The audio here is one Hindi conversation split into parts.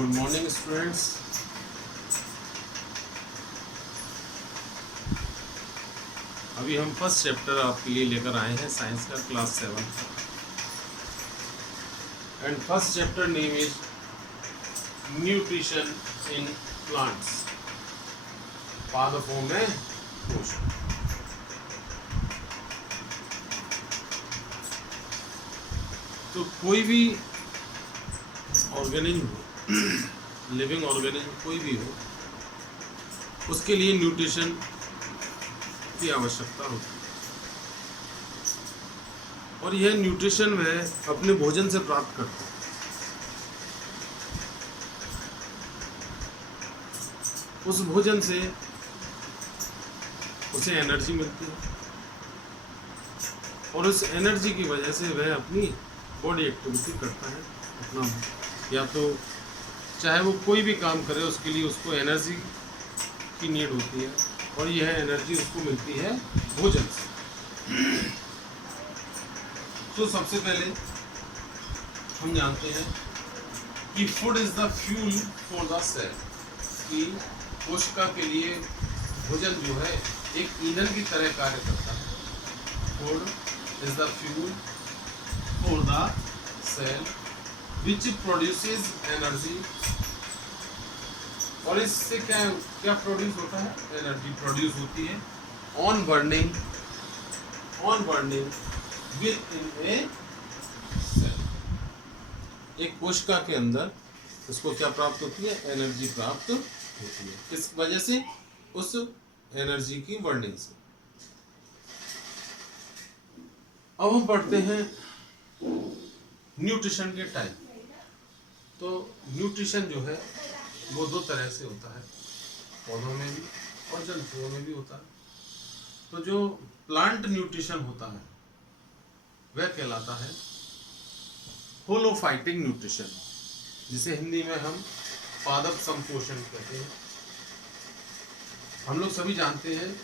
Good morning students. अभी हम फर्स्ट चैप्टर आपके लिए लेकर आए हैं साइंस का, क्लास 7 का। And first chapter name is nutrition in plants. पादपों में पोषण। तो कोई भी ऑर्गेनिज्म हो, लिविंग ऑर्गेनिज्म कोई भी हो, उसके लिए न्यूट्रिशन की आवश्यकता होती है। और यह न्यूट्रिशन वह अपने भोजन से प्राप्त करता है। उस भोजन से उसे एनर्जी मिलती है और उस एनर्जी की वजह से वह अपनी बॉडी एक्टिविटी करता है। अपना या तो चाहे वो कोई भी काम करे, उसके लिए उसको एनर्जी की नीड होती है और यह एनर्जी उसको मिलती है भोजन से। तो सबसे पहले हम जानते हैं कि food is the fuel for the cell, कि कोशिका के लिए भोजन जो है एक ईंधन की तरह कार्य करता है। Food is the fuel for the cell which produces energy. और इससे क्या प्रोड्यूस होता है? एनर्जी प्रोड्यूस होती है on burning within a cell. एक कोशिका के अंदर उसको क्या प्राप्त होती है? एनर्जी प्राप्त होती है। किस वजह से? उस एनर्जी की बर्निंग से। अब हम पढ़ते हैं न्यूट्रिशन के टाइप। तो न्यूट्रिशन जो है वो दो तरह से होता है, पौधों में भी और जंतुओं में भी होता है। तो जो प्लांट न्यूट्रिशन होता है वह कहलाता है होलोफाइटिक न्यूट्रिशन, जिसे हिंदी में हम पादप संपोषण कहते हैं। हम लोग सभी जानते हैं,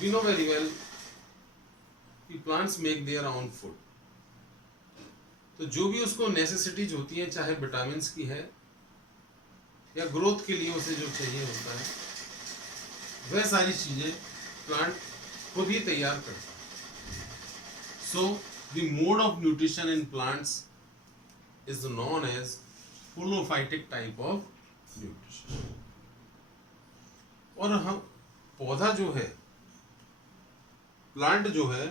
वी नो वेरी वेल, कि plants make their own food. तो जो भी उसको नेसेसिटीज होती हैं, चाहे विटामिन्स की है या ग्रोथ के लिए उसे जो चाहिए होता है, वह सारी चीजें प्लांट खुद ही तैयार करता है। So the mode of nutrition in plants is known as holophytic type of nutrition. और हम पौधा जो है, प्लांट जो है,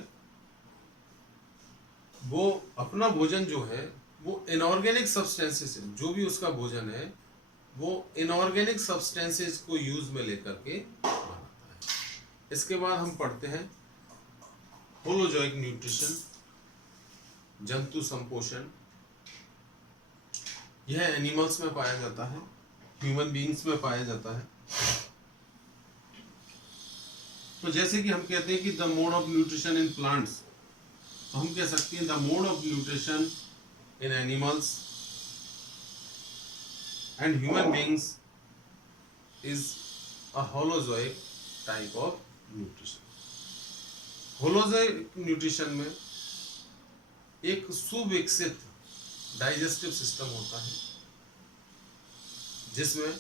वो अपना भोजन जो है वो इनऑर्गेनिक सब्सटेंसेस, जो भी उसका भोजन है वो इनऑर्गेनिक सब्सटेंसेस को यूज में लेकर के बनाता है। इसके बाद हम पढ़ते हैं होलोजोइक न्यूट्रिशन, जंतु संपोषण। यह एनिमल्स में पाया जाता है, ह्यूमन बीइंग्स में पाया जाता है। तो जैसे कि हम कहते हैं कि the mode of nutrition in plants, तो हम कह सकते हैं the mode of nutrition in animals and human beings is a holozoic type of nutrition. Holozoic nutrition में एक सुविकसित डाइजेस्टिव सिस्टम होता है, जिसमें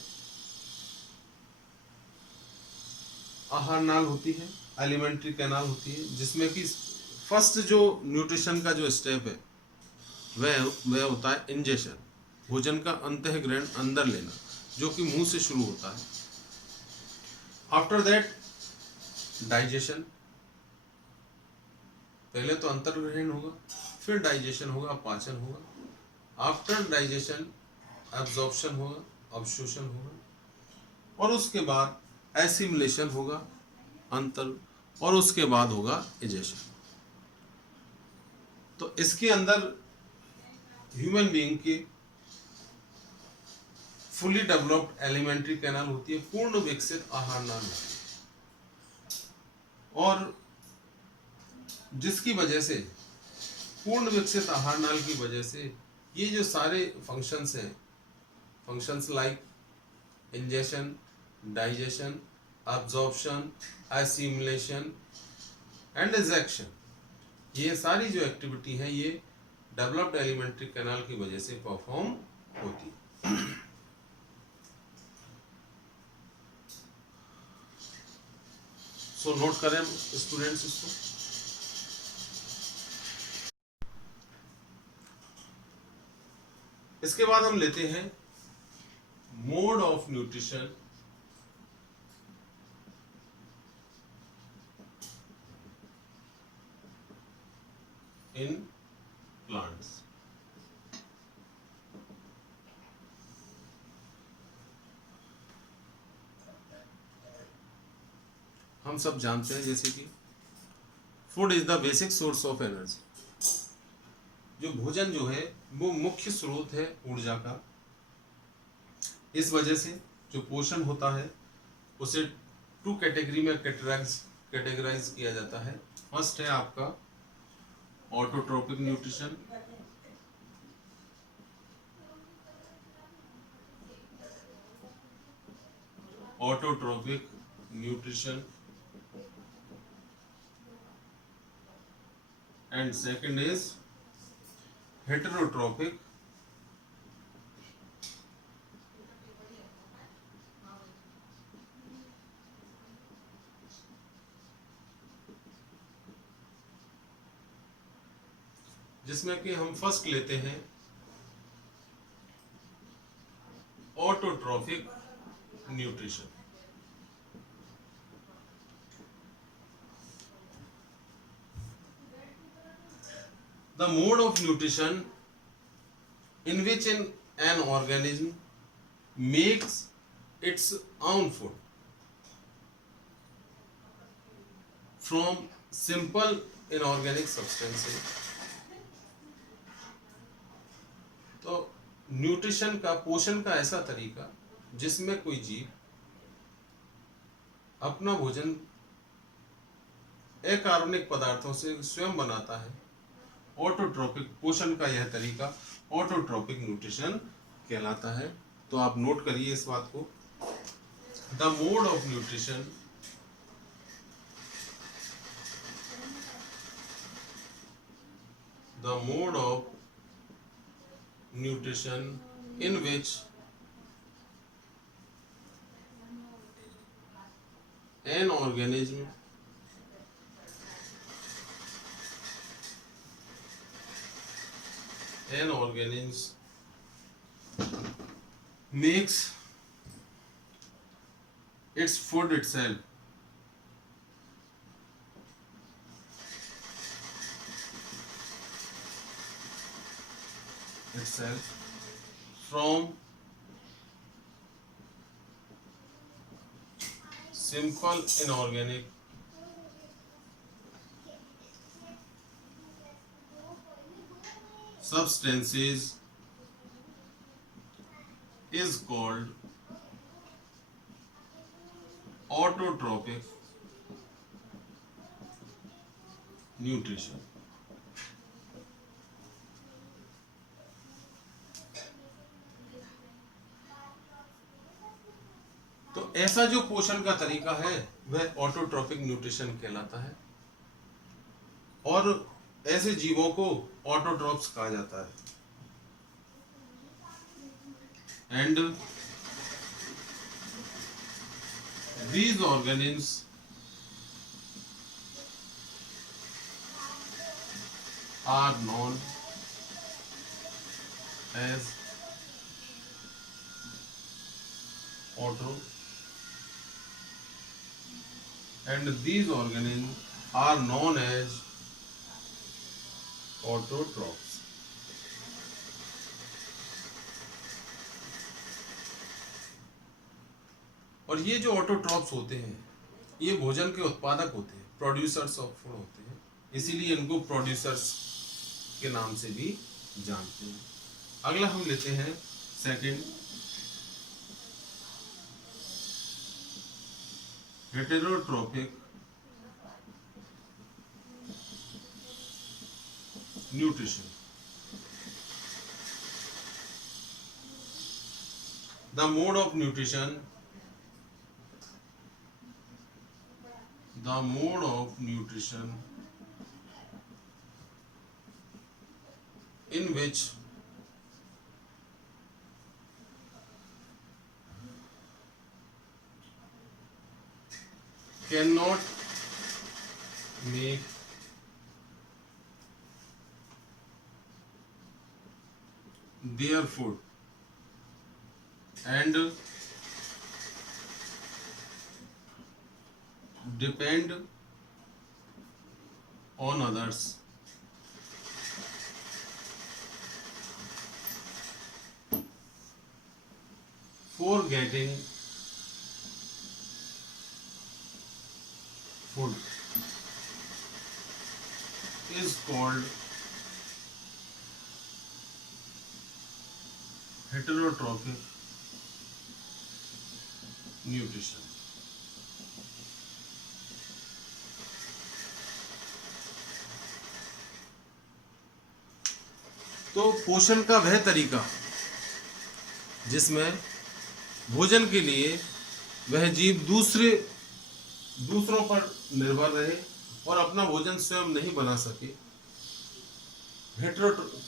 आहार नाल होती है, एलिमेंट्री कैनाल होती है, जिसमें कि फर्स्ट जो न्यूट्रिशन का जो स्टेप है वह होता है इंजेशन, भोजन का अंतःग्रहण, अंदर लेना, जो कि मुंह से शुरू होता है। आफ्टर दैट डाइजेशन, पहले तो अंतर्ग्रहण होगा, फिर डाइजेशन होगा, पाचन होगा। आफ्टर डाइजेशन एब्जॉर्प्शन होगा, अवशोषण होगा, और उसके बाद एसिमिलेशन होगा, अंतर, और उसके बाद होगा इजेशन। तो इसके अंदर ह्यूमन बीइंग के फुली डेवलप्ड एलिमेंट्री कैनाल होती है, पूर्ण विकसित आहार नाल होती है, और जिसकी वजह से, पूर्ण विकसित आहार नाल की वजह से, ये जो सारे फंक्शंस हैं, functions like ingestion, digestion, absorption, assimilation and ejection, ये सारी जो एक्टिविटी है ये डेवलप्ड एलिमेंट्री कैनाल की वजह से परफॉर्म होती है। सो नोट करें स्टूडेंट्स इसको। इसके बाद हम लेते हैं mode of nutrition in plants. हम सब जानते हैं जैसे कि food is the basic source of energy. जो भोजन जो है वो मुख्य स्रोत है ऊर्जा का। इस वजह से जो पोषण होता है उसे टू कैटेगरी में कैटेगराइज किया जाता है। फर्स्ट है आपका autotrophic nutrition, autotrophic nutrition and second is heterotrophic जिसमें कि हम फर्स्ट लेते हैं autotrophic nutrition. The mode of nutrition in which an organism makes its own food from simple inorganic substances। तो न्यूट्रिशन का, पोषण का ऐसा तरीका जिसमें कोई जीव अपना भोजन अकार्बनिक पदार्थों से स्वयं बनाता है। ऑटोट्रोपिक पोषण का यह तरीका ऑटोट्रोपिक न्यूट्रिशन कहलाता है। तो आप नोट करिए इस बात को। The mode of nutrition in which an organism makes its food itself from simple inorganic substances is called autotrophic nutrition। तो ऐसा जो पोषण का तरीका है वह ऑटोट्रोपिक न्यूट्रिशन कहलाता है और ऐसे जीवों को ऑटोट्रोप्स कहा जाता है। And these organisms are known as autotrophs। और ये जो ऑटोट्रॉप्स होते हैं ये भोजन के उत्पादक होते हैं, प्रोड्यूसर्स ऑफ फूड होते हैं, इसीलिए इनको प्रोड्यूसर्स के नाम से भी जानते हैं। अगला हम लेते हैं second, heterotrophic nutrition. The mode of nutrition in which cannot make their food and depend on others for getting food is called heterotrophic nutrition. तो पोषण का वह तरीका जिसमें भोजन के लिए वह जीव दूसरों पर निर्भर रहे और अपना भोजन स्वयं नहीं बना सके,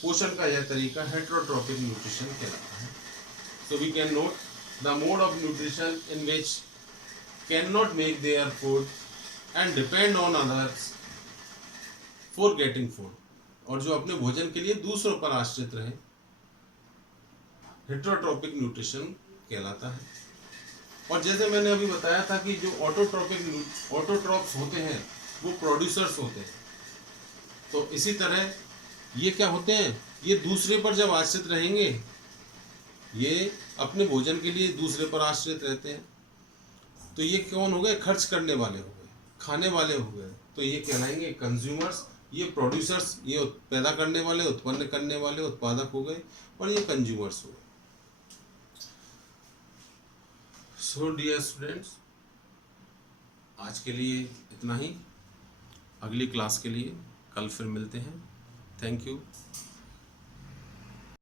पोषण का यह तरीका हेटेरोट्रॉपिक न्यूट्रिशन कहलाता है. So we can note the mode of nutrition in which cannot make their food and depend on others for getting food. और जो अपने भोजन के लिए दूसरों पर आश्रित रहे, हेटेरोट्रॉपिक न्यूट्रिशन कहलाता है. और जैसे मैंने अभी बताया था कि जो ऑटोट्रॉप्स होते हैं वो प्रोड्यूसर्स होते हैं, तो इसी तरह ये क्या होते हैं, ये दूसरे पर जब आश्रित रहेंगे, ये अपने भोजन के लिए दूसरे पर आश्रित रहते हैं, तो ये कौन हो गए, खर्च करने वाले हो गए, खाने वाले हो गए, तो ये कहलाएंगे कंज्यूमर्स. ये प्रोड्यूसर्स, ये पैदा करने वाले, उत्पन्न करने वाले उत्पादक हो गए, और ये कंज्यूमर्स हो गए. सो डियर स्टूडेंट्स, आज के लिए इतना ही. अगली क्लास के लिए कल फिर मिलते हैं. Thank you.